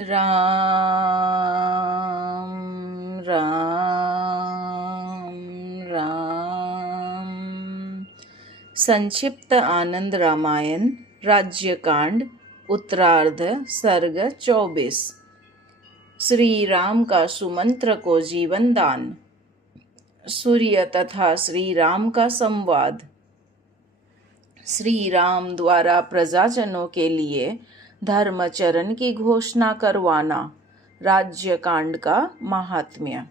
राम राम राम। संक्षिप्त आनंद रामायण राज्यकांड उत्तरार्ध सर्ग 24। श्री राम का सुमंत्र को जीवन दान। सूर्य तथा श्री राम का संवाद। श्री राम द्वारा प्रजाजनों के लिए धर्मचरण की घोषणा करवाना। राज्य कांड का महात्म्य।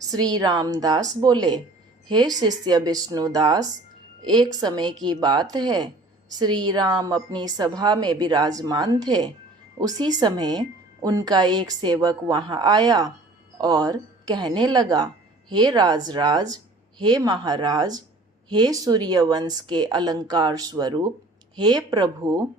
श्री रामदास बोले, हे शिष्य विष्णुदास, एक समय की बात है। श्री राम अपनी सभा में विराजमान थे। उसी समय उनका एक सेवक वहां आया और कहने लगा, हे राजराज, हे महाराज, हे सूर्यवंश के अलंकार स्वरूप, हे प्रभु,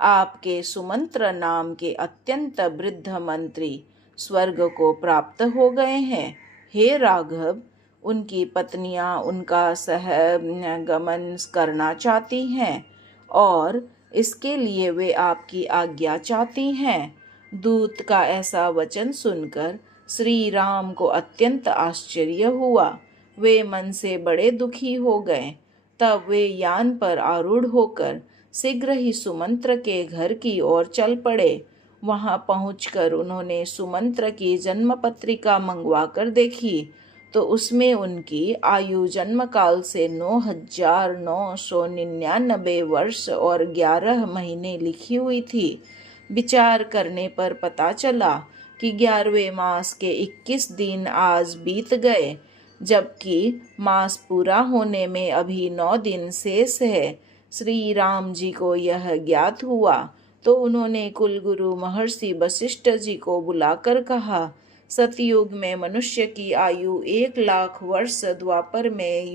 आपके सुमंत्र नाम के अत्यंत वृद्ध मंत्री स्वर्ग को प्राप्त हो गए हैं। हे राघव, उनकी पत्नियां उनका सहगमन करना चाहती हैं और इसके लिए वे आपकी आज्ञा चाहती हैं। दूत का ऐसा वचन सुनकर श्री राम को अत्यंत आश्चर्य हुआ। वे मन से बड़े दुखी हो गए। तब वे यान पर आरूढ़ होकर शीघ्र ही सुमंत्र के घर की ओर चल पड़े। वहां पहुंचकर उन्होंने सुमंत्र की जन्म पत्रिका मंगवाकर देखी तो उसमें उनकी आयु जन्म काल से 9,999 वर्ष और 11 महीने लिखी हुई थी। विचार करने पर पता चला कि 11वें मास के 21 दिन आज बीत गए, जबकि मास पूरा होने में अभी 9 दिन शेष है। श्री राम जी को यह ज्ञात हुआ तो उन्होंने कुलगुरु महर्षि वशिष्ठ जी को बुलाकर कहा, सतयुग में मनुष्य की आयु 1,00,000 वर्ष, द्वापर में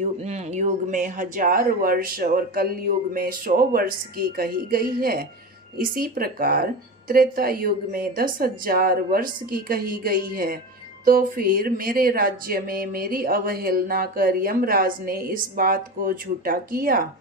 युग में 1000 वर्ष और कलयुग में 100 वर्ष की कही गई है। इसी प्रकार त्रेता युग में 10,000 वर्ष की कही गई है। तो फिर मेरे राज्य में मेरी अवहेलना कर यमराज ने इस बात को झूठा किया,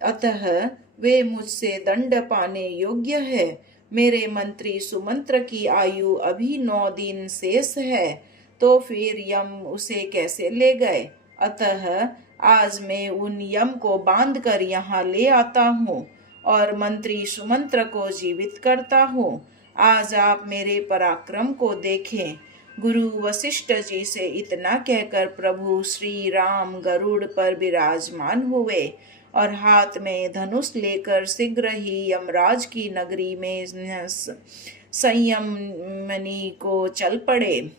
अतः वे मुझसे दंड पाने योग्य है। मेरे मंत्री सुमंत्र की आयु अभी 9 दिन शेष है, तो फिर यम उसे कैसे ले गए? अतः आज मैं उन यम को बांध कर यहाँ ले आता हूँ और मंत्री सुमंत्र को जीवित करता हूँ। आज आप मेरे पराक्रम को देखें। गुरु वशिष्ठ जी से इतना कहकर प्रभु श्री राम गरुड़ पर विराजमान हुए और हाथ में धनुष लेकर शीघ्र ही यमराज की नगरी में संयमनी को चल पड़े।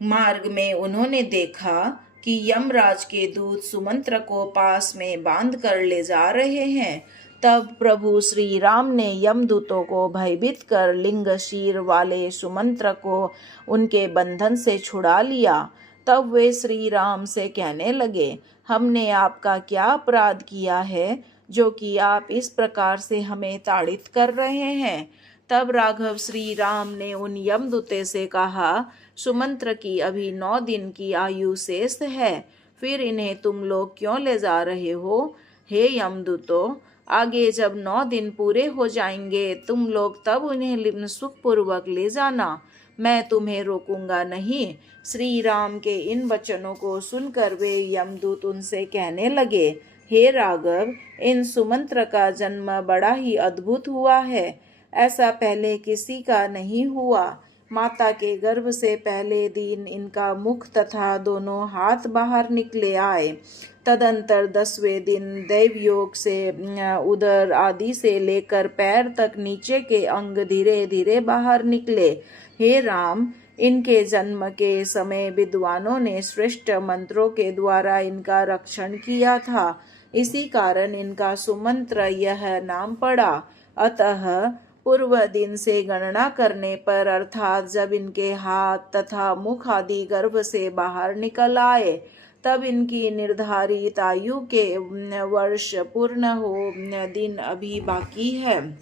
मार्ग में उन्होंने देखा कि यमराज के दूत सुमंत्र को पास में बांध कर ले जा रहे हैं। तब प्रभु श्री राम ने यमदूतों को भयभीत कर लिंग शीर वाले सुमंत्र को उनके बंधन से छुड़ा लिया। तब वे श्री राम से कहने लगे, हमने आपका क्या अपराध किया है जो कि आप इस प्रकार से हमें ताड़ित कर रहे हैं? तब राघव श्री राम ने उन यमदूते से कहा, सुमंत्र की अभी 9 दिन की आयु शेष है, फिर इन्हें तुम लोग क्यों ले जा रहे हो? हे यमदूतों, आगे जब 9 दिन पूरे हो जाएंगे तुम लोग तब उन्हें सुखपूर्वक ले जाना, मैं तुम्हें रोकूंगा नहीं। श्री राम के इन वचनों को सुनकर वे यमदूत उनसे कहने लगे, हे राघव, इन सुमंत्र का जन्म बड़ा ही अद्भुत हुआ है, ऐसा पहले किसी का नहीं हुआ। माता के गर्भ से पहले दिन इनका मुख तथा दोनों हाथ बाहर निकले आए। तदंतर 10वें दिन दैवयोग से उदर आदि से लेकर पैर तक नीचे के अंग धीरे धीरे बाहर निकले। हे राम, इनके जन्म के समय विद्वानों ने श्रेष्ठ मंत्रों के द्वारा इनका रक्षण किया था, इसी कारण इनका सुमंत्र यह नाम पड़ा। अतः पूर्व दिन से गणना करने पर, अर्थात जब इनके हाथ तथा मुख आदि गर्भ से बाहर निकल आए, तब इनकी निर्धारित आयु के वर्ष पूर्ण हो दिन अभी बाकी है।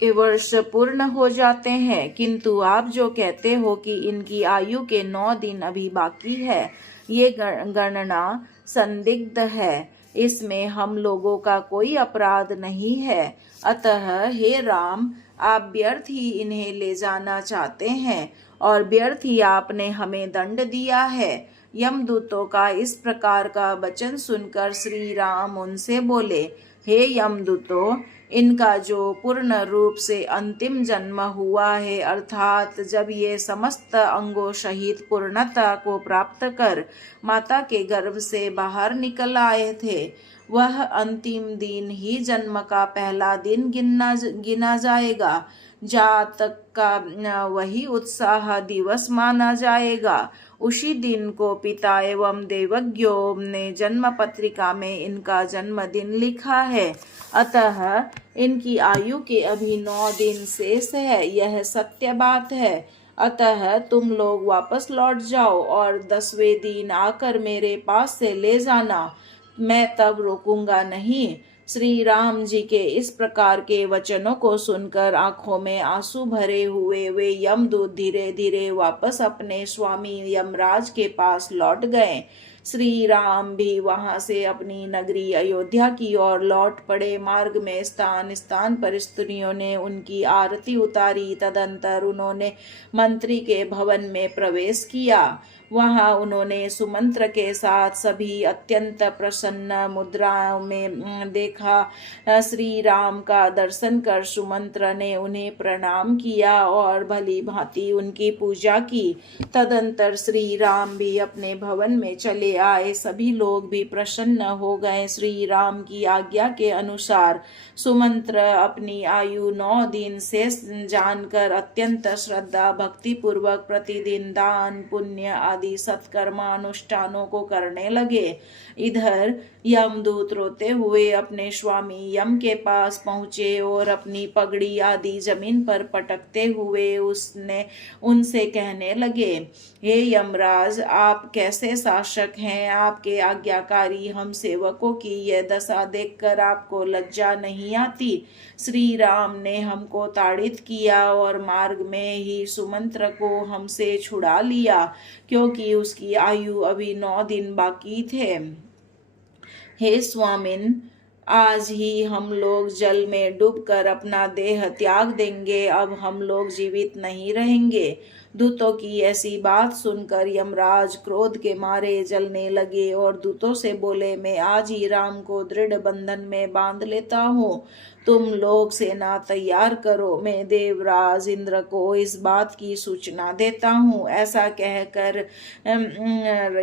के वर्ष पूर्ण हो जाते हैं, किंतु आप जो कहते हो कि इनकी आयु के 9 दिन अभी बाकी है, ये गणना संदिग्ध है। इसमें हम लोगों का कोई अपराध नहीं है। अतः हे राम, आप व्यर्थ ही इन्हें ले जाना चाहते हैं और व्यर्थ ही आपने हमें दंड दिया है। यमदूतों का इस प्रकार का वचन सुनकर श्री राम उनसे बोले, हे यमदूतों, इनका जो पूर्ण रूप से अंतिम जन्म हुआ है, अर्थात जब ये समस्त अंगों सहित पूर्णता को प्राप्त कर माता के गर्भ से बाहर निकल आए थे, वह अंतिम दिन ही जन्म का पहला दिन गिना जाएगा। जातक का वही उत्साह दिवस माना जाएगा। उसी दिन को पिता एवं देवज्ञों ने जन्म पत्रिका में इनका जन्मदिन लिखा है। अतः इनकी आयु के अभी 9 दिन शेष है, यह सत्य बात है। अतः तुम लोग वापस लौट जाओ और 10वें दिन आकर मेरे पास से ले जाना, मैं तब रोकूंगा नहीं। श्री राम जी के इस प्रकार के वचनों को सुनकर आंखों में आंसू भरे हुए वे यमदूत धीरे धीरे वापस अपने स्वामी यमराज के पास लौट गए। श्री राम भी वहां से अपनी नगरी अयोध्या की ओर लौट पड़े। मार्ग में स्थान स्थान पर स्त्रियों ने उनकी आरती उतारी। तदंतर उन्होंने मंत्री के भवन में प्रवेश किया। वहां उन्होंने सुमंत्र के साथ सभी अत्यंत प्रसन्न मुद्राओं में देखा। श्री राम का दर्शन कर सुमंत्र ने उन्हें प्रणाम किया और भली भांति उनकी पूजा की। तदंतर श्री राम भी अपने भवन में चले आए। सभी लोग भी प्रसन्न हो गए। श्री राम की आज्ञा के अनुसार सुमंत्र अपनी आयु 9 दिन शेष जानकर अत्यंत श्रद्धा भक्ति पूर्वक प्रतिदिन दान पुण्य आदि सत्कर्मानुष्ठानों को करने लगे। इधर यमदूत रोते हुए अपने स्वामी यम के पास पहुंचे और अपनी पगड़ी आदि जमीन पर पटकते हुए उनसे कहने लगे, हे यमराज, आप कैसे शासक हैं? आपके आज्ञाकारी हम सेवकों की यह दशा देखकर आपको लज्जा नहीं आती? श्री राम ने हमको ताड़ित किया और मार्ग में ही सुमंत्र को हमसे छुड़ा लिया, क्योंकि उसकी आयु अभी 9 दिन बाकी थे। हे स्वामिन, आज ही हम लोग जल में डूबकर अपना देह त्याग देंगे। अब हम लोग जीवित नहीं रहेंगे। दूतों की ऐसी बात सुनकर यमराज क्रोध के मारे जलने लगे और दूतों से बोले, मैं आज ही राम को दृढ़ बंधन में बांध लेता हूँ। तुम लोग सेना तैयार करो, मैं देवराज इंद्र को इस बात की सूचना देता हूँ। ऐसा कहकर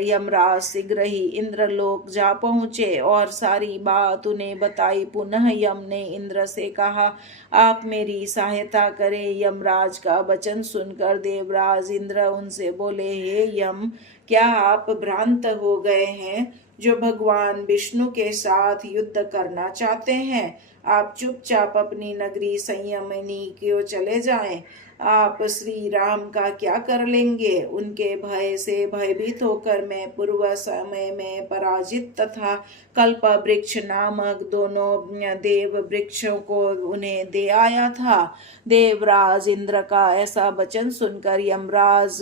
यमराज शीघ्र ही इंद्रलोक जा पहुँचे और सारी बात उन्हें बताई। पुनः यम ने इंद्र से कहा, आप मेरी सहायता करें। यमराज का वचन सुनकर देवराज इंद्र उनसे बोले, हे यम, क्या आप भ्रांत हो गए हैं जो भगवान विष्णु के साथ युद्ध करना चाहते हैं? आप चुपचाप अपनी नगरी संयमनी की ओर चले जाएं। आप श्री राम का क्या कर लेंगे? उनके भय से भयभीत होकर मैं पूर्व समय में पराजित तथा कल्प वृक्ष नामक दोनों देव वृक्षों को उन्हें दे आया था। देवराज इंद्र का ऐसा वचन सुनकर यमराज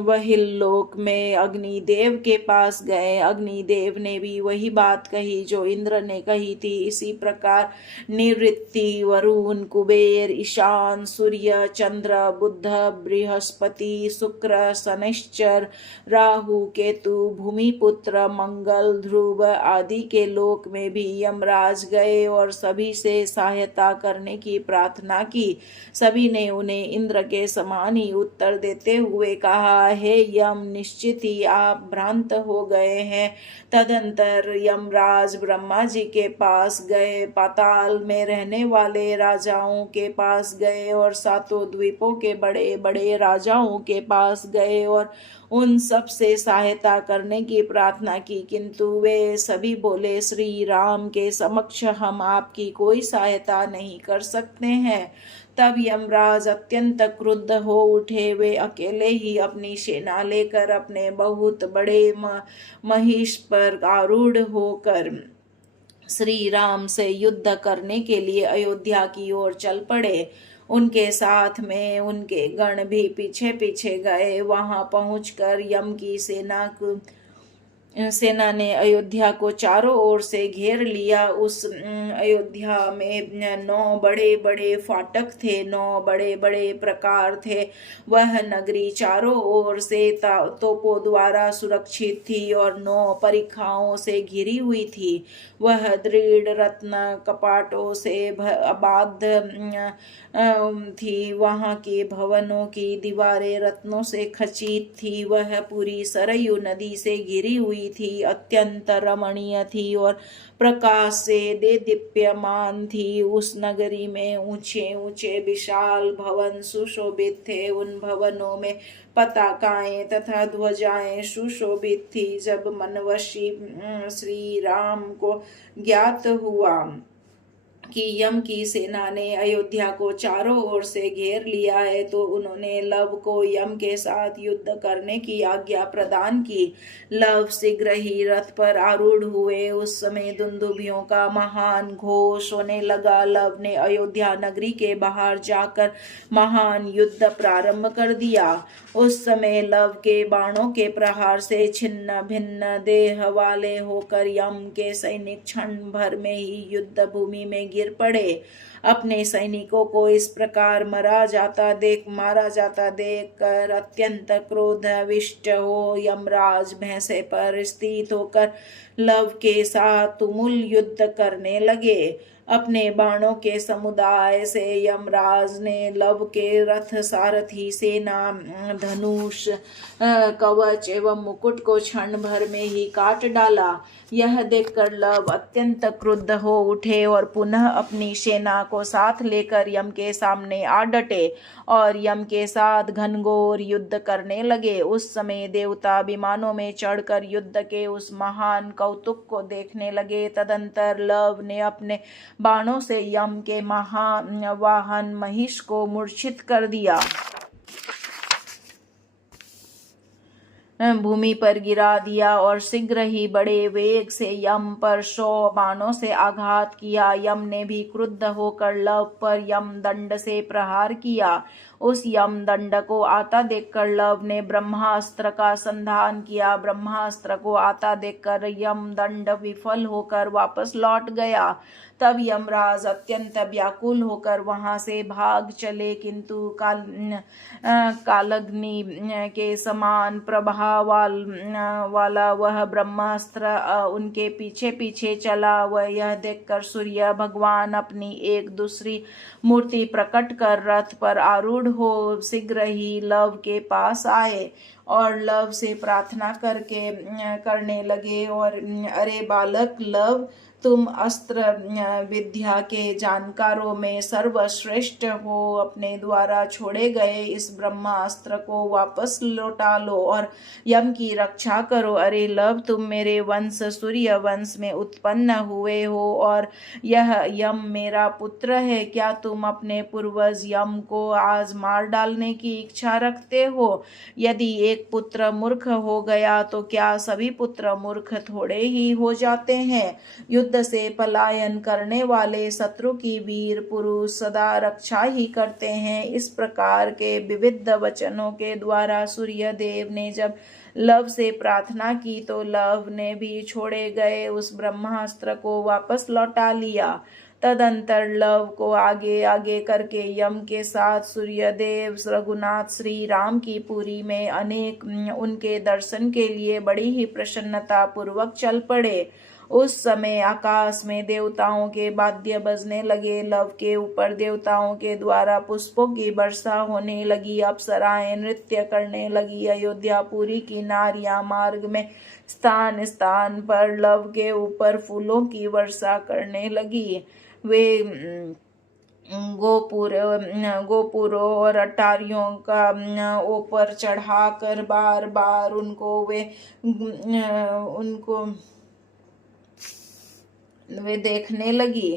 वहिलोक में अग्निदेव के पास गए। अग्निदेव ने भी वही बात कही जो इंद्र ने कही थी। इसी प्रकार निवृत्ति, वरुण, कुबेर, ईशान, सूर्य, चंद्र, बुध, बृहस्पति, शुक्र, शनिश्चर, राहु, केतु, भूमिपुत्र, मंगल, ध्रुव आदि के लोक में भी यमराज गए और सभी से सहायता करने की प्रार्थना की। सभी ने उन्हें इंद्र के समान ही उत्तर देते हुए कहा, हे यम, निश्चित ही आप भ्रांत हो गए हैं। तदंतर यमराज ब्रह्मा जी के पास गए, पाताल में रहने वाले राजाओं के पास गए और 7 द्वीपों के बड़े बड़े राजाओं के पास गए और उन सब से सहायता करने की प्रार्थना की, किंतु वे सभी बोले, श्री राम के समक्ष हम आपकी कोई सहायता नहीं कर सकते हैं। तब यमराज अत्यंत क्रुद्ध हो उठे। वे अकेले ही अपनी सेना लेकर अपने बहुत बड़े महिष पर आरूढ़ होकर श्री राम से युद्ध करने के लिए अयोध्या की ओर चल पड़े। उनके साथ में उनके गण भी पीछे पीछे गए। वहां पहुंचकर यम की सेना सेना ने अयोध्या को चारों ओर से घेर लिया। उस अयोध्या में 9 बड़े बड़े फाटक थे, 9 बड़े बड़े प्रकार थे। वह नगरी चारों ओर से तोपों द्वारा सुरक्षित थी और 9 परीक्षाओं से घिरी हुई थी। वह दृढ़ रत्न कपाटों से बाध्य थी। वहां के भवनों की दीवारें रत्नों से खचित थी। वह पूरी सरयू नदी से घिरी हुई थी, अत्यंत रमणीय थी और प्रकाश से देदीप्यमान थी। उस नगरी में ऊंचे ऊंचे विशाल भवन सुशोभित थे। उन भवनों में पताकाएं तथा ध्वजाएं सुशोभित थी। जब मनवशी श्री राम को ज्ञात हुआ कि यम की सेना ने अयोध्या को चारों ओर से घेर लिया है, तो उन्होंने लव को यम के साथ युद्ध करने की आज्ञा प्रदान की। लव शीघ्र ही रथ पर आरूढ़ हुए। उस समय दुंदुभियों का महान घोष होने लगा। लव ने अयोध्या नगरी के बाहर जाकर महान युद्ध प्रारंभ कर दिया। उस समय लव के बाणों के प्रहार से छिन्न भिन्न देह वाले होकर यम के सैनिक क्षण भर में ही युद्ध भूमि में गिर पड़े। अपने सैनिकों को इस प्रकार मारा जाता देख कर अत्यंत क्रोधाविष्ट हो यमराज भैंसे पर स्थित होकर लव के साथ तुमुल युद्ध करने लगे। अपने बाणों के समुदाय से यमराज ने लव के रथ, सारथी, सेना, धनुष, कवच एवं मुकुट को क्षण भर में ही काट डाला। यह देखकर लव अत्यंत क्रुद्ध हो उठे और पुनः अपनी सेना को साथ लेकर यम के सामने आ डटे और यम के साथ घनघोर युद्ध करने लगे। उस समय देवता विमानों में चढ़कर युद्ध के उस महान कौतुक को देखने लगे। तदंतर लव ने अपने बाणों से यम के महान वाहन महिष को मूर्छित कर दिया, भूमि पर गिरा दिया और शीघ्र ही बड़े वेग से यम पर 100 बाणों से आघात किया। यम ने भी क्रुद्ध होकर लव पर यम दंड से प्रहार किया। उस यम दंड को आता देखकर लव ने ब्रह्मास्त्र का संधान किया। ब्रह्मास्त्र को आता देखकर यम दंड विफल होकर वापस लौट गया। तब यमराज अत्यंत व्याकुल होकर वहां से भाग चले, किंतु कालग्नि के समान प्रभाव वाला वह ब्रह्मास्त्र उनके पीछे पीछे चला। वह यह देखकर सूर्य भगवान अपनी एक दूसरी मूर्ति प्रकट कर रथ पर आरूढ़ हो शीघ्र ही लव के पास आए और लव से प्रार्थना करने लगे और अरे बालक लव, तुम अस्त्र विद्या के जानकारों में सर्वश्रेष्ठ हो। अपने द्वारा छोड़े गए इस ब्रह्मास्त्र को वापस लौटा लो और यम की रक्षा करो। अरे लव, तुम मेरे वंश सूर्य वंश में उत्पन्न हुए हो और यह यम मेरा पुत्र है। क्या तुम अपने पूर्वज यम को आज मार डालने की इच्छा रखते हो? यदि एक पुत्र मूर्ख हो गया तो क्या सभी पुत्र मूर्ख थोड़े ही हो जाते हैं? युद्ध से पलायन करने वाले शत्रु की वीर पुरुष सदा रक्षा ही करते हैं। इस प्रकार के विविध वचनों के द्वारा सूर्य देव ने जब लव से प्रार्थना की तो लव ने भी छोड़े गए उस ब्रह्मास्त्र को वापस लौटा लिया। तदंतर लव को आगे आगे करके यम के साथ सूर्यदेव रघुनाथ श्री राम की पुरी में अनेक उनके दर्शन के लिए बड़ी ही प्रसन्नता पूर्वक चल पड़े। उस समय आकाश में देवताओं के वाद्य बजने लगे। लव के ऊपर देवताओं के द्वारा पुष्पों की वर्षा होने लगी। अप्सराएं नृत्य करने लगी। अयोध्यापुरी की नारियां मार्ग में स्थान स्थान पर लव के ऊपर फूलों की वर्षा करने लगी। वे गोपुरों और अटारियों का ऊपर चढ़ाकर बार बार उनको वे देखने लगी।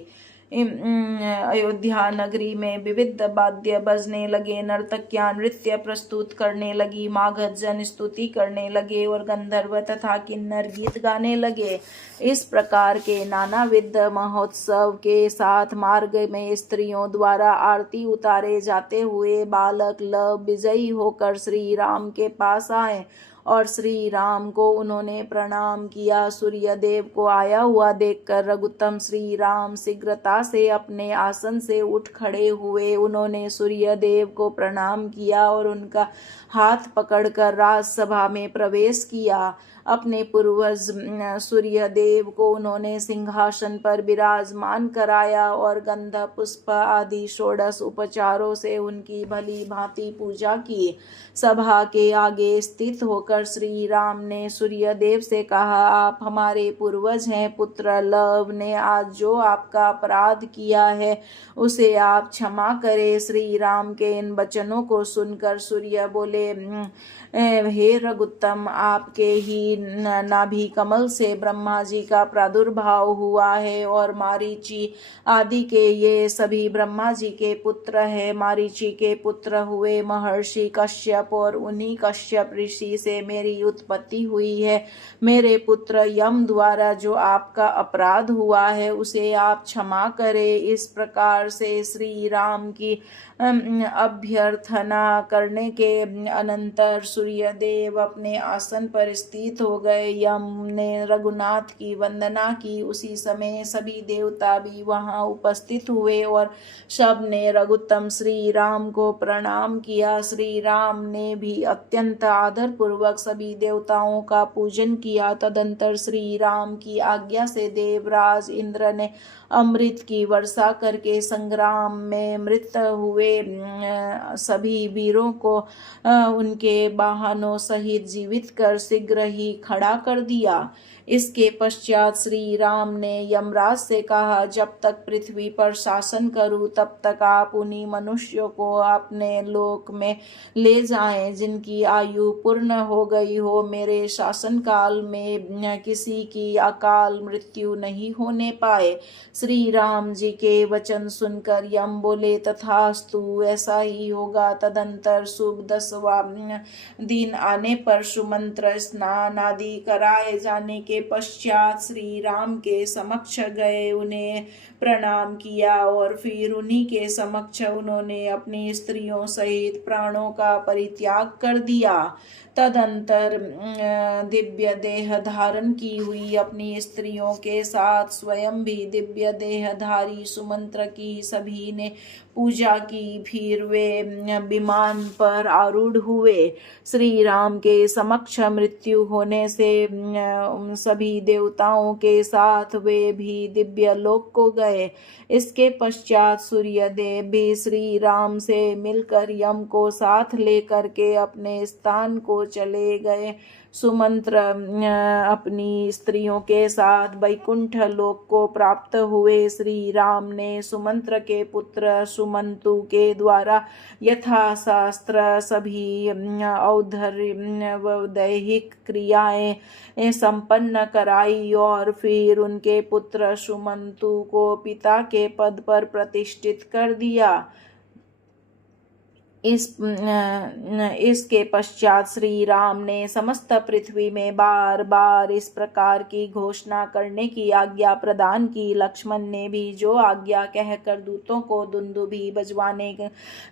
अयोध्या नगरी में विविध वाद्य बजने लगे। नर्तकियां नृत्य प्रस्तुत करने लगी। मागधजन स्तुति करने लगे और गंधर्व तथा किन्नर गीत गाने लगे। इस प्रकार के नानाविध महोत्सव के साथ मार्ग में स्त्रियों द्वारा आरती उतारे जाते हुए बालक लव विजयी होकर श्री राम के पास आए और श्री राम को उन्होंने प्रणाम किया। सूर्यदेव को आया हुआ देखकर रघुत्तम श्री राम शीघ्रता से अपने आसन से उठ खड़े हुए। उन्होंने सूर्यदेव को प्रणाम किया और उनका हाथ पकड़कर राजसभा में प्रवेश किया। अपने पूर्वज सूर्यदेव को उन्होंने सिंहासन पर विराजमान कराया और गंध पुष्प आदि षोडश उपचारों से उनकी भली भांति पूजा की। सभा के आगे स्थित होकर श्री राम ने सूर्यदेव से कहा, आप हमारे पूर्वज हैं। पुत्र लव ने आज जो आपका अपराध किया है उसे आप क्षमा करें। श्री राम के इन वचनों को सुनकर सूर्य बोले, हे रघुत्तम, आपके ही नाभि कमल से ब्रह्मा जी का प्रादुर्भाव हुआ है और मारीची आदि के ये सभी ब्रह्मा जी के पुत्र है। मारीची के पुत्र हुए महर्षि कश्यप और उन्हीं कश्यप ऋषि से मेरी उत्पत्ति हुई है। मेरे पुत्र यम द्वारा जो आपका अपराध हुआ है उसे आप क्षमा करें। इस प्रकार से श्री राम की अभ्यर्थना करने के अनंतर सूर्यदेव अपने आसन पर स्थित हो गए। यम ने रघुनाथ की वंदना की। उसी समय सभी देवता भी वहां उपस्थित हुए और सब ने रघुत्तम श्री राम को प्रणाम किया। श्री राम ने भी अत्यंत आदर पूर्वक सभी देवताओं का पूजन किया। तदंतर श्री राम की आज्ञा से देवराज इंद्र ने अमृत की वर्षा करके संग्राम में मृत हुए सभी वीरों को उनके वाहनों सहित जीवित कर शीघ्र ही खड़ा कर दिया। इसके पश्चात श्री राम ने यमराज से कहा, जब तक पृथ्वी पर शासन करूं तब तक आप उन्हीं मनुष्यों को अपने लोक में ले जाएं जिनकी आयु पूर्ण हो गई हो। मेरे शासन काल में किसी की अकाल मृत्यु नहीं होने पाए। श्री राम जी के वचन सुनकर यम बोले, तथास्तु, ऐसा ही होगा। तदंतर शुभ 10वां दिन आने पर सुमंत्र स्नान आदि कराए जाने के पश्चात श्री राम के समक्ष गए, उन्हें प्रणाम किया और फिर उन्हीं के समक्ष उन्होंने अपनी स्त्रियों सहित प्राणों का परित्याग कर दिया। तदंतर दिव्य देह धारण की हुई अपनी स्त्रियों के साथ स्वयं भी दिव्य देहधारी सुमंत्र की सभी ने पूजा की। फिर वे विमान पर आरूढ़ हुए। श्री राम के समक्ष मृत्यु होने से सभी देवताओं के साथ वे भी दिव्य लोक को गए। इसके पश्चात सूर्यदेव भी श्री राम से मिलकर यम को साथ लेकर के अपने स्थान को चले गए। सुमंत्र अपनी स्त्रियों के साथ वैकुंठ लोक को प्राप्त हुए। श्री राम ने सुमंत्र के पुत्र सुमंतु के द्वारा यथाशास्त्र सभी औधर्य व दैहिक क्रियाएं संपन्न कराई और फिर उनके पुत्र सुमंतु को पिता के पद पर प्रतिष्ठित कर दिया। इसके पश्चात श्री राम ने समस्त पृथ्वी में बार बार इस प्रकार की घोषणा करने की आज्ञा प्रदान की। लक्ष्मण ने भी जो आज्ञा कहकर दूतों को दुंदुभी बजवाने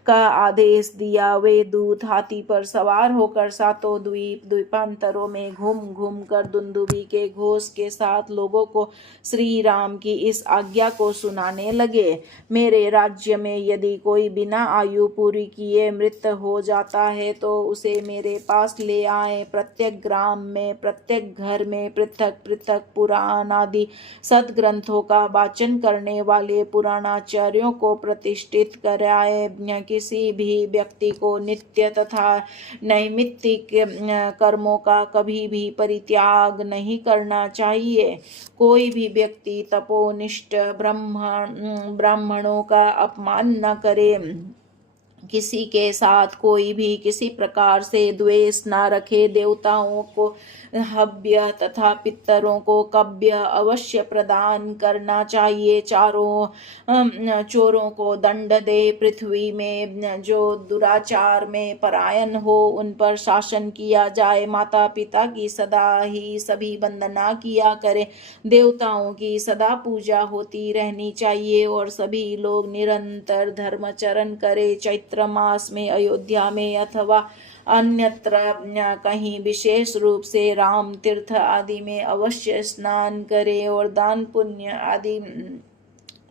का आदेश दिया। वे दूत हाथी पर सवार होकर सातों द्वीपांतरों में घूम घूम कर दुंदुभी के घोष के साथ लोगों को श्री राम की इस आज्ञा को सुनाने लगे। मेरे राज्य में यदि कोई बिना आयु पूरी किए मृत हो जाता है तो उसे मेरे पास ले आए। प्रत्येक ग्राम में, प्रत्येक घर में पृथक पृथक पुराण आदि सदग्रंथों का वाचन करने वाले पुराणाचार्यों को प्रतिष्ठित कराए। किसी भी व्यक्ति को नित्य तथा नैमित्तिक कर्मों का कभी भी परित्याग नहीं करना चाहिए। कोई भी व्यक्ति तपोनिष्ठ ब्राह्मणों का अपमान न करे। किसी के साथ कोई भी किसी प्रकार से द्वेष न रखे। देवताओं को हव्य तथा पितरों को कव्य अवश्य प्रदान करना चाहिए। चोरों को दंड दे। पृथ्वी में जो दुराचार में परायण हो उन पर शासन किया जाए। माता पिता की सदा ही सभी वंदना किया करें। देवताओं की सदा पूजा होती रहनी चाहिए और सभी लोग निरंतर धर्माचरण करें। चैत्र मास में अयोध्या में अथवा अन्यत्र कहीं विशेष रूप से राम तीर्थ आदि में अवश्य स्नान करे और दान पुण्य आदि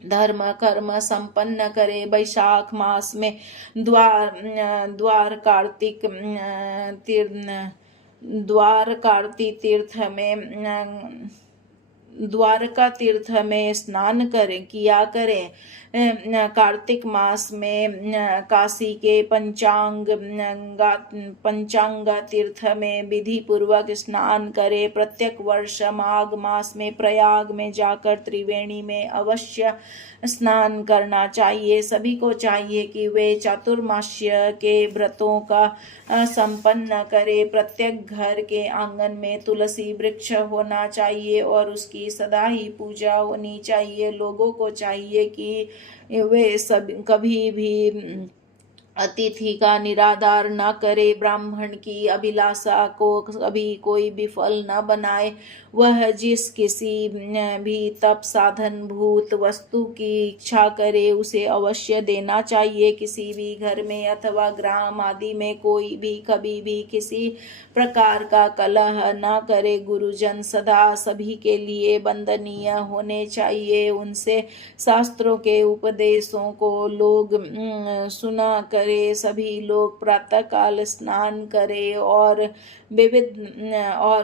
धर्म कर्म संपन्न करे। वैशाख मास में द्वार कार्तिक तीर्थ में द्वारका तीर्थ में स्नान किया करें। कार्तिक मास में काशी के पंचांगा तीर्थ में विधि पूर्वक स्नान करे। प्रत्येक वर्ष माघ मास में प्रयाग में जाकर त्रिवेणी में अवश्य स्नान करना चाहिए। सभी को चाहिए कि वे चातुर्मास्य के व्रतों का संपन्न करे। प्रत्येक घर के आंगन में तुलसी वृक्ष होना चाहिए और उसकी सदा ही पूजा होनी चाहिए। लोगों को चाहिए कि वे सब कभी भी अतिथि का निरादर न करे। ब्राह्मण की अभिलाषा को कभी कोई विफल न बनाए। वह जिस किसी भी तप साधन भूत वस्तु की इच्छा करे उसे अवश्य देना चाहिए। किसी भी घर में अथवा ग्राम आदि में कोई भी कभी भी किसी प्रकार का कलह न करे। गुरुजन सदा सभी के लिए वंदनीय होने चाहिए। उनसे शास्त्रों के उपदेशों को लोग सुना करे। सभी लोग प्रातः काल स्नान करे और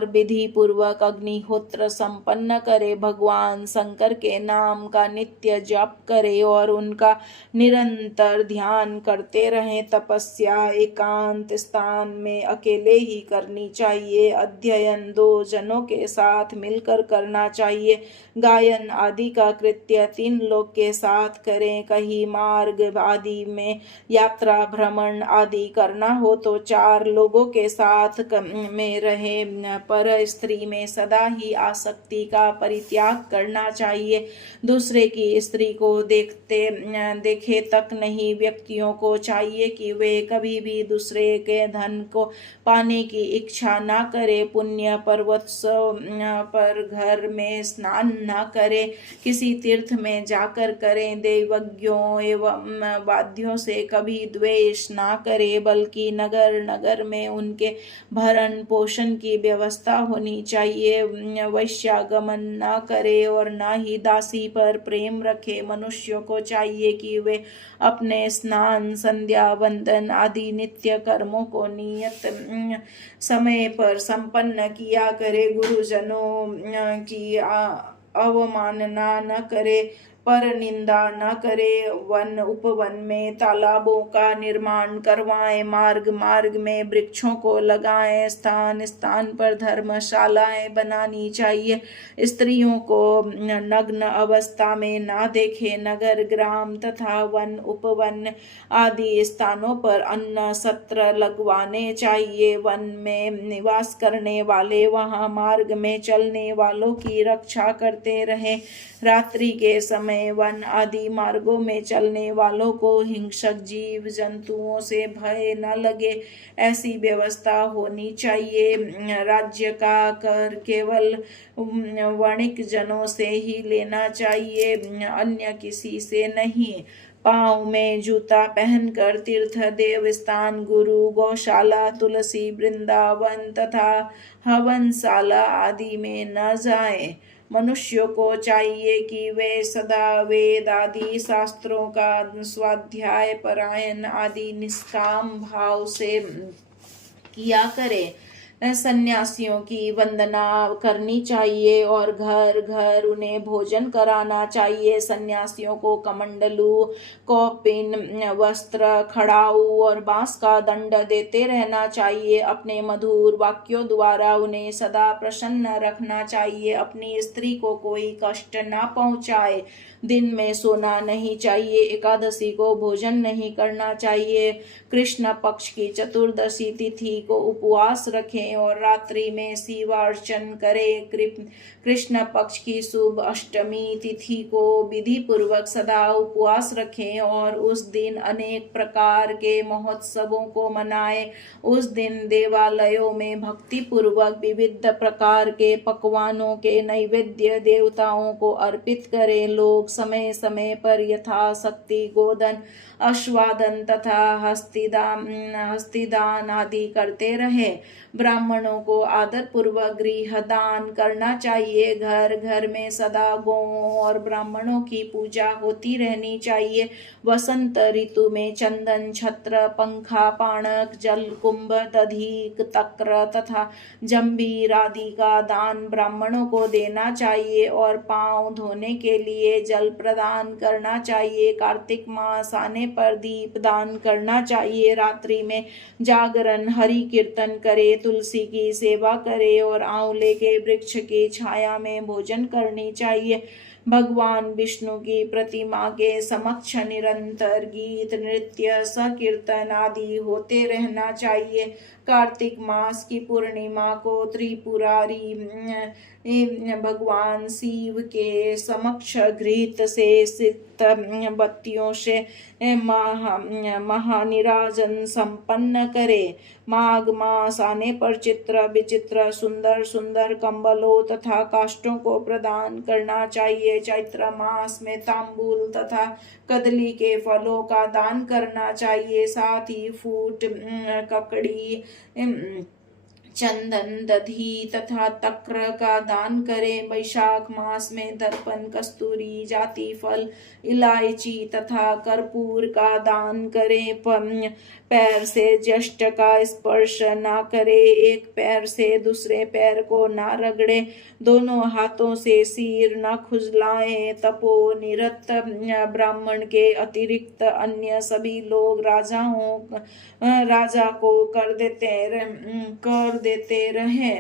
विधि पूर्वक अग्निहोत्र संपन्न करे। भगवान शंकर के नाम का नित्य जप करे और उनका निरंतर ध्यान करते रहें। तपस्या एकांत स्थान में अकेले ही करनी चाहिए। अध्ययन 2 जनों के साथ मिलकर करना चाहिए। गायन आदि का कृत्य 3 लोग के साथ करें। कहीं मार्ग आदि में यात्रा भ्रमण आदि करना हो तो 4 लोगों के साथ में रहे। पर स्त्री में सदा ही आसक्ति का परित्याग करना चाहिए। दूसरे की स्त्री को देखे तक नहीं। व्यक्तियों को चाहिए कि वे कभी भी दूसरे के धन को पाने की इच्छा ना करे। पुण्य पर्वतोत्सव पर घर में स्नान ना करे, किसी तीर्थ में जाकर करें। देवज्ञों एवं वाद्यों से कभी द्वेष ना करे, बल्कि नगर में उनके भरण पोषण की व्यवस्था होनी चाहिए। वैश्यागमन न करे और न ही दासी पर प्रेम रखे। मनुष्यों को चाहिए कि वे अपने स्नान संध्या वंदन आदि नित्य कर्मों को नियत समय पर संपन्न किया करे। गुरुजनों की अवमानना न करे, पर निंदा न करे। वन उपवन में तालाबों का निर्माण करवाएं। मार्ग में वृक्षों को लगाएं। स्थान पर धर्मशालाएं बनानी चाहिए। स्त्रियों को नग्न अवस्था में ना देखे। नगर ग्राम तथा वन उपवन आदि स्थानों पर अन्न सत्र लगवाने चाहिए। वन में निवास करने वाले वहां मार्ग में चलने वालों की रक्षा करते रहें। रात्रि के समय वन आदि मार्गों में चलने वालों को हिंसक जीव जंतुओं से भय न लगे, ऐसी व्यवस्था होनी चाहिए। राज्य का कर केवल वणिक जनों से ही लेना चाहिए, अन्य किसी से नहीं। पाँव में जूता पहनकर तीर्थ देव स्थान गुरु गौशाला तुलसी वृंदावन तथा हवनशाला आदि में न जाएं। मनुष्यों को चाहिए कि वे सदा वेद आदि शास्त्रों का स्वाध्याय परायण आदि निष्काम भाव से किया करे। सन्यासियों की वंदना करनी चाहिए और घर घर उन्हें भोजन कराना चाहिए। सन्यासियों को कमंडलू, कौपिन, वस्त्र, खड़ाऊ और बांस का दंड देते रहना चाहिए। अपने मधुर वाक्यों द्वारा उन्हें सदा प्रसन्न रखना चाहिए। अपनी स्त्री को कोई कष्ट ना पहुंचाए। दिन में सोना नहीं चाहिए। एकादशी को भोजन नहीं करना चाहिए। कृष्ण पक्ष की चतुर्दशी तिथि को उपवास रखें और रात्रि में शिवार्चन करें। कृष्ण पक्ष की शुभ अष्टमी तिथि को विधि पूर्वक सदा उपवास रखें और उस दिन अनेक प्रकार के महोत्सवों को मनाएं। उस दिन देवालयों में भक्ति पूर्वक विविध प्रकार के पकवानों के नैवेद्य देवताओं को अर्पित करें। लोग समय समय पर यथाशक्ति गोदन, अश्वादन तथा हस्तिदान आदि करते रहे। ब्राह्मणों को आदर पूर्वक गृह दान करना चाहिए। घर घर में सदा गौओं और ब्राह्मणों की पूजा होती रहनी चाहिए। वसंत ऋतु में चंदन, छत्र, पंखा, पाणक, जल कुंभ, दधीक, तक्र तथा जंबीर आदि का दान ब्राह्मणों को देना चाहिए और पांव धोने के लिए जल प्रदान करना चाहिए। कार्तिक मास आने पर दीप दान करना चाहिए। रात्रि में जागरण, हरि कीर्तन करे, तुलसी की सेवा करे और आंवले के वृक्ष की छाया में भोजन करनी चाहिए। भगवान विष्णु की प्रतिमा के समक्ष निरंतर गीत, नृत्य, संकीर्तन आदि होते रहना चाहिए। कार्तिक मास की पूर्णिमा को त्रिपुरारी भगवान शिव के समक्ष घृत से सिक्त बत्तियों से महानिराजन संपन्न करे। माघ मास आने पर चित्र विचित्र सुंदर सुंदर कंबलों तथा काष्ठों को प्रदान करना चाहिए। चैत्र मास में तांबूल तथा कदली के फलों का दान करना चाहिए। साथ ही फूट, ककड़ी, चंदन, दधी तथा तक्र का दान करें। वैशाख मास में दर्पण, कस्तूरी, जाति फल, इलायची तथा कर्पूर का दान करें। पैर से ज्येष्ठ का स्पर्श ना करे। एक पैर से दूसरे पैर को ना रगड़े। दोनों हाथों से सिर न खुजलाएं। तपोनिरत ब्राह्मण के अतिरिक्त अन्य सभी लोग राजा को कर देते रहे।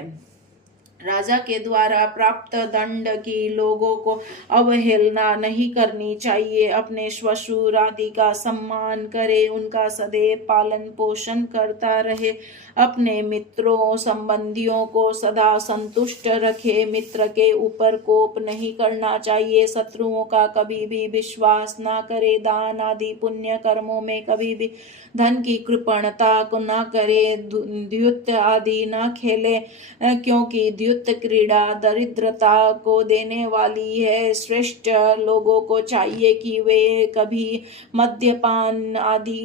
राजा के द्वारा प्राप्त दंड की लोगों को अवहेलना नहीं करनी चाहिए। अपने श्वशुर आदि का सम्मान करे, उनका सदैव पालन पोषण करता रहे। अपने मित्रों संबंधियों को सदा संतुष्ट रखे। मित्र के ऊपर कोप नहीं करना चाहिए। शत्रुओं का कभी भी विश्वास ना करे। दान आदि पुण्य कर्मों में कभी भी धन की कृपणता को न करे। द्युत आदि न खेले, क्योंकि द्युत क्रीड़ा दरिद्रता को देने वाली है। श्रेष्ठ लोगों को चाहिए कि वे कभी मद्यपान आदि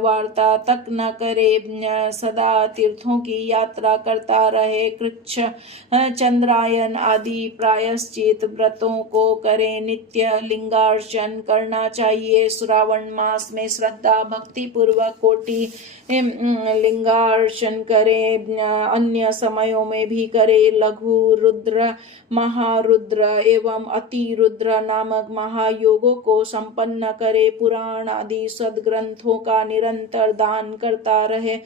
वार्ता तक न करे। सदा तीर्थों की यात्रा करता रहे। कृच्छ, चंद्रायन आदि प्रायश्चित व्रतों को करे। नित्य लिंगार्चन करना चाहिए। श्रावण मास में श्रद्धा भक्ति पूर्वक कोटि लिंगार्चन करे। अन्य समयों में भी करे। लघु रुद्र, महारुद्र एवं अति रुद्र नामक महायोगों को संपन्न करे। पुराण आदि सद्ग्रंथों का निरंतर दान करता रहे।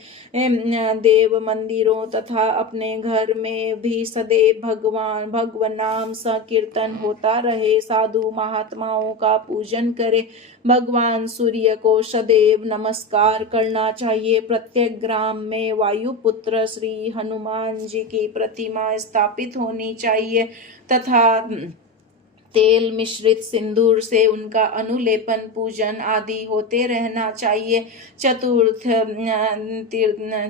देव मंदिरों तथा अपने घर में भी सदैव भगवान नाम संकीर्तन होता रहे। साधु महात्माओं का पूजन करे। भगवान सूर्य को सदैव नमस्कार करना चाहिए। प्रत्येक ग्राम में वायुपुत्र श्री हनुमान जी की प्रतिमा स्थापित होनी चाहिए तथा तेल मिश्रित सिंदूर से उनका अनुलेपन पूजन आदि होते रहना चाहिए।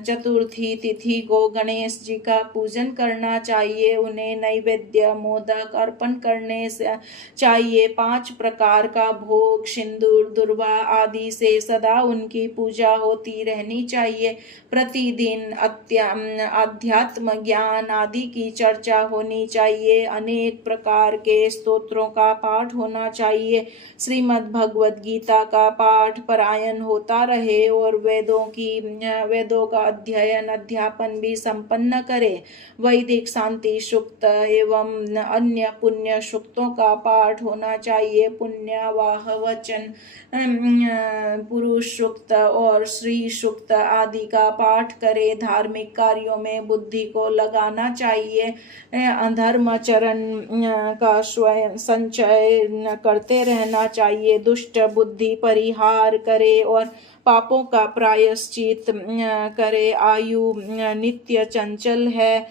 चतुर्थी तिथि को गणेश जी का पूजन करना चाहिए। उन्हें नैवेद्य मोदक अर्पण करने से चाहिए। 5 प्रकार का भोग, सिंदूर, दुर्वा आदि से सदा उनकी पूजा होती रहनी चाहिए। प्रतिदिन अध्यात्म ज्ञान आदि की चर्चा होनी चाहिए। अनेक प्रकार के स्तोत्र का पाठ होना चाहिए। श्रीमद् भगवद गीता का पाठ परायण होता रहे और वेदों का अध्ययन अध्यापन भी संपन्न करे। वैदिक शांति सूक्त एवं अन्य पुण्य सूक्तों का पाठ होना चाहिए। पुण्यवाह वचन, पुरुष सूक्त और श्री सूक्त आदि का पाठ करे। धार्मिक कार्यों में बुद्धि को लगाना चाहिए। धर्मचरण का स्वयं संचय करते रहना चाहिए। दुष्ट बुद्धि परिहार करे और पापों का प्रायश्चित करे। आयु नित्य चंचल है,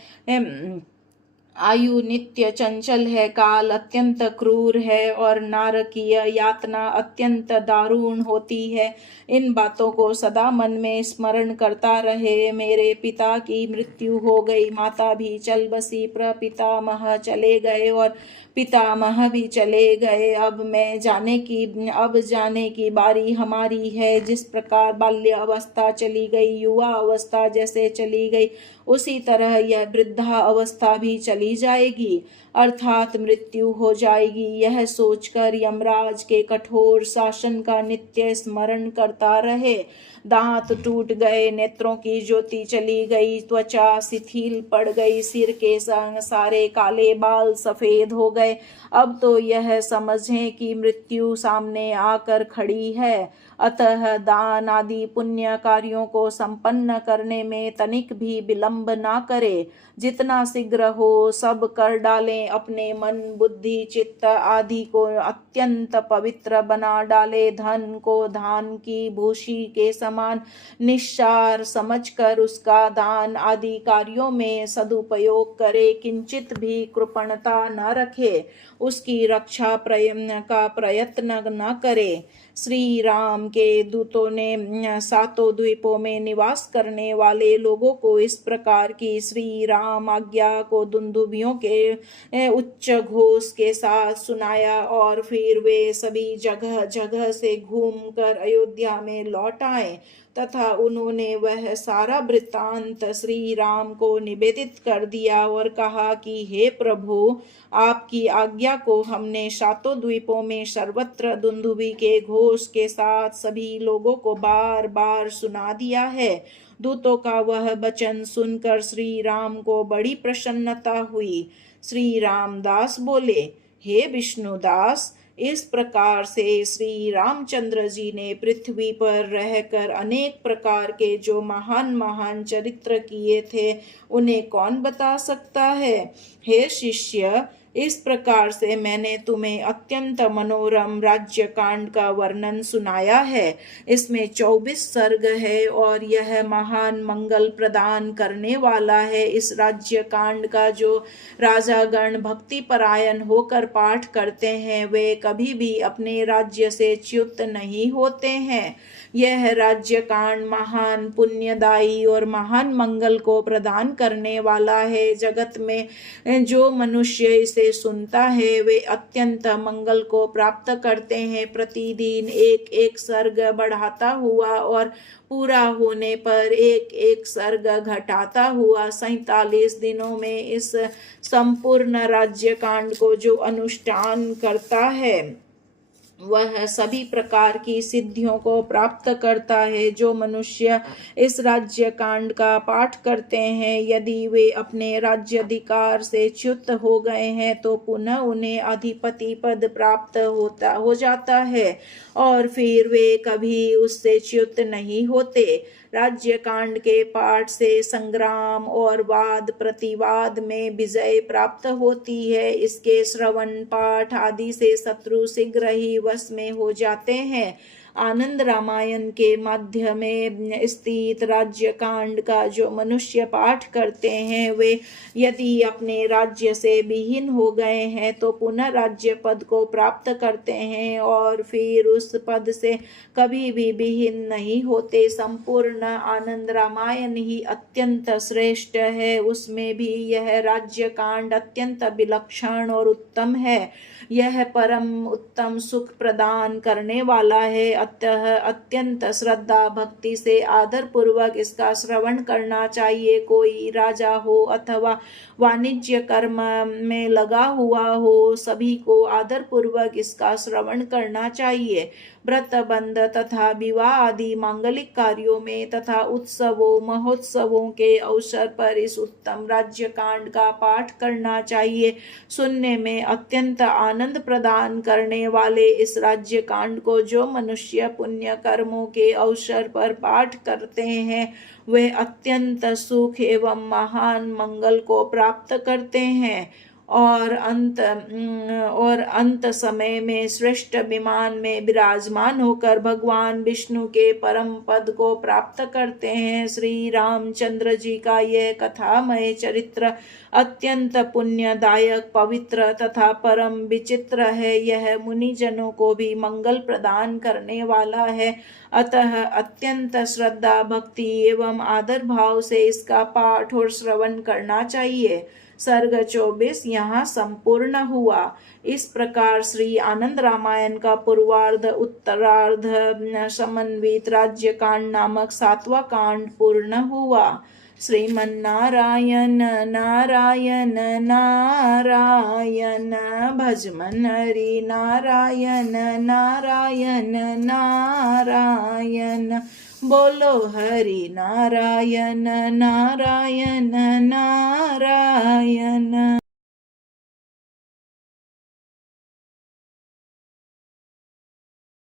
आयु नित्य चंचल है, काल अत्यंत क्रूर है और नारकीय यातना अत्यंत दारुण होती है। इन बातों को सदा मन में स्मरण करता रहे। मेरे पिता की मृत्यु हो गई, माता भी चल बसी, प्रपितामह चले गए और पितामह भी चले गए। अब जाने की बारी हमारी है। जिस प्रकार बाल्य अवस्था चली गई, युवा अवस्था जैसे चली गई, उसी तरह यह वृद्धा अवस्था भी चली जाएगी, अर्थात मृत्यु हो जाएगी। यह सोचकर यमराज के कठोर शासन का नित्य स्मरण करता रहे। दांत टूट गए, नेत्रों की ज्योति चली गई, त्वचा शिथिल पड़ गई, सिर के संग सारे काले बाल सफेद हो गए। अब तो यह समझें कि मृत्यु सामने आकर खड़ी है। अतः दान आदि पुण्य कार्यों को संपन्न करने में तनिक भी विलंब ना करे। जितना शीघ्र हो सब कर डालें। अपने मन बुद्धि चित्त आदि को अत्यंत पवित्र बना डाले। धन को धान की भूसी के समान निस्सार समझकर उसका दान आदि कार्यों में सदुपयोग करे। किंचित भी कृपणता न रखे, उसकी रक्षा का प्रयत्न न करे। श्री राम के दूतों ने सातों द्वीपों में निवास करने वाले लोगों को इस प्रकार की श्री राम आज्ञा को दुंदुभियों के उच्च घोष के साथ सुनाया और फिर वे सभी जगह जगह से घूमकर अयोध्या में लौट आए तथा उन्होंने वह सारा वृत्तांत श्री राम को निवेदित कर दिया और कहा कि हे प्रभु, आपकी आज्ञा को हमने सातों द्वीपों में सर्वत्र दुंदुभि के घोष के साथ सभी लोगों को बार बार सुना दिया है। दूतों का वह वचन सुनकर श्री राम को बड़ी प्रसन्नता हुई। श्री रामदास बोले, हे विष्णुदास, इस प्रकार से श्री रामचंद्र जी ने पृथ्वी पर रहकर अनेक प्रकार के जो महान महान चरित्र किए थे, उन्हें कौन बता सकता है। हे शिष्य, इस प्रकार से मैंने तुम्हें अत्यंत मनोरम राज्य कांड का वर्णन सुनाया है। इसमें 24 सर्ग है और यह महान मंगल प्रदान करने वाला है। इस राज्य कांड का जो राजागण भक्ति परायण होकर पाठ करते हैं, वे कभी भी अपने राज्य से च्युत नहीं होते हैं। यह राज्य कांड महान पुण्यदायी और महान मंगल को प्रदान करने वाला है। जगत में जो मनुष्य इसे सुनता है, वे अत्यंत मंगल को प्राप्त करते हैं। प्रतिदिन एक एक सर्ग बढ़ाता हुआ और पूरा होने पर एक एक सर्ग घटाता हुआ 47 दिनों में इस संपूर्ण राज्य कांड को जो अनुष्ठान करता है, वह सभी प्रकार की सिद्धियों को प्राप्त करता है। जो मनुष्य इस राज्य कांड का पाठ करते हैं, यदि वे अपने राज्याधिकार से च्युत हो गए हैं तो पुनः उन्हें अधिपति पद प्राप्त हो जाता है और फिर वे कभी उससे च्युत नहीं होते। राज्य कांड के पाठ से संग्राम और वाद प्रतिवाद में विजय प्राप्त होती है। इसके श्रवण पाठ आदि से शत्रु शीघ्र ही वश में हो जाते हैं। आनंद रामायण के माध्यम में स्थित राज्य कांड का जो मनुष्य पाठ करते हैं, वे यदि अपने राज्य से विहीन हो गए हैं तो पुनः राज्य पद को प्राप्त करते हैं और फिर उस पद से कभी भी विहीन नहीं होते। संपूर्ण आनंद रामायण ही अत्यंत श्रेष्ठ है। उसमें भी यह राज्य कांड अत्यंत विलक्षण और उत्तम है। यह परम उत्तम सुख प्रदान करने वाला है। अतः अत्यंत श्रद्धा भक्ति से आदर पूर्वक इसका श्रवण करना चाहिए। कोई राजा हो अथवा वाणिज्य कर्म में लगा हुआ हो, सभी को आदर पूर्वक इसका श्रवण करना चाहिए। व्रत बंध तथा विवाह आदि मांगलिक कार्यों में तथा उत्सवों महोत्सवों के अवसर पर इस उत्तम राज्य कांड का पाठ करना चाहिए। सुनने में अत्यंत आनंद प्रदान करने वाले इस राज्य कांड को जो मनुष्य पुण्य कर्मों के अवसर पर पाठ करते हैं, वे अत्यंत सुख एवं महान मंगल को प्राप्त करते हैं और अंत समय में श्रेष्ठ विमान में विराजमान होकर भगवान विष्णु के परम पद को प्राप्त करते हैं। श्री रामचंद्र जी का यह कथामय चरित्र अत्यंत पुण्यदायक, पवित्र तथा परम विचित्र है। यह मुनिजनों को भी मंगल प्रदान करने वाला है। अतः अत्यंत श्रद्धा, भक्ति एवं आदर भाव से इसका पाठ और श्रवण करना चाहिए। सर्ग 24 यहाँ संपूर्ण हुआ। इस प्रकार श्री आनंद रामायण का पूर्वार्ध उत्तरार्ध समन्वित राज्य कांड नामक 7वां कांड पूर्ण हुआ। श्रीमन्नारायण नारायण नारायण, भजमन हरि नारायण नारायण नारायण, बोलो हरि नारायण नारायण नारायण।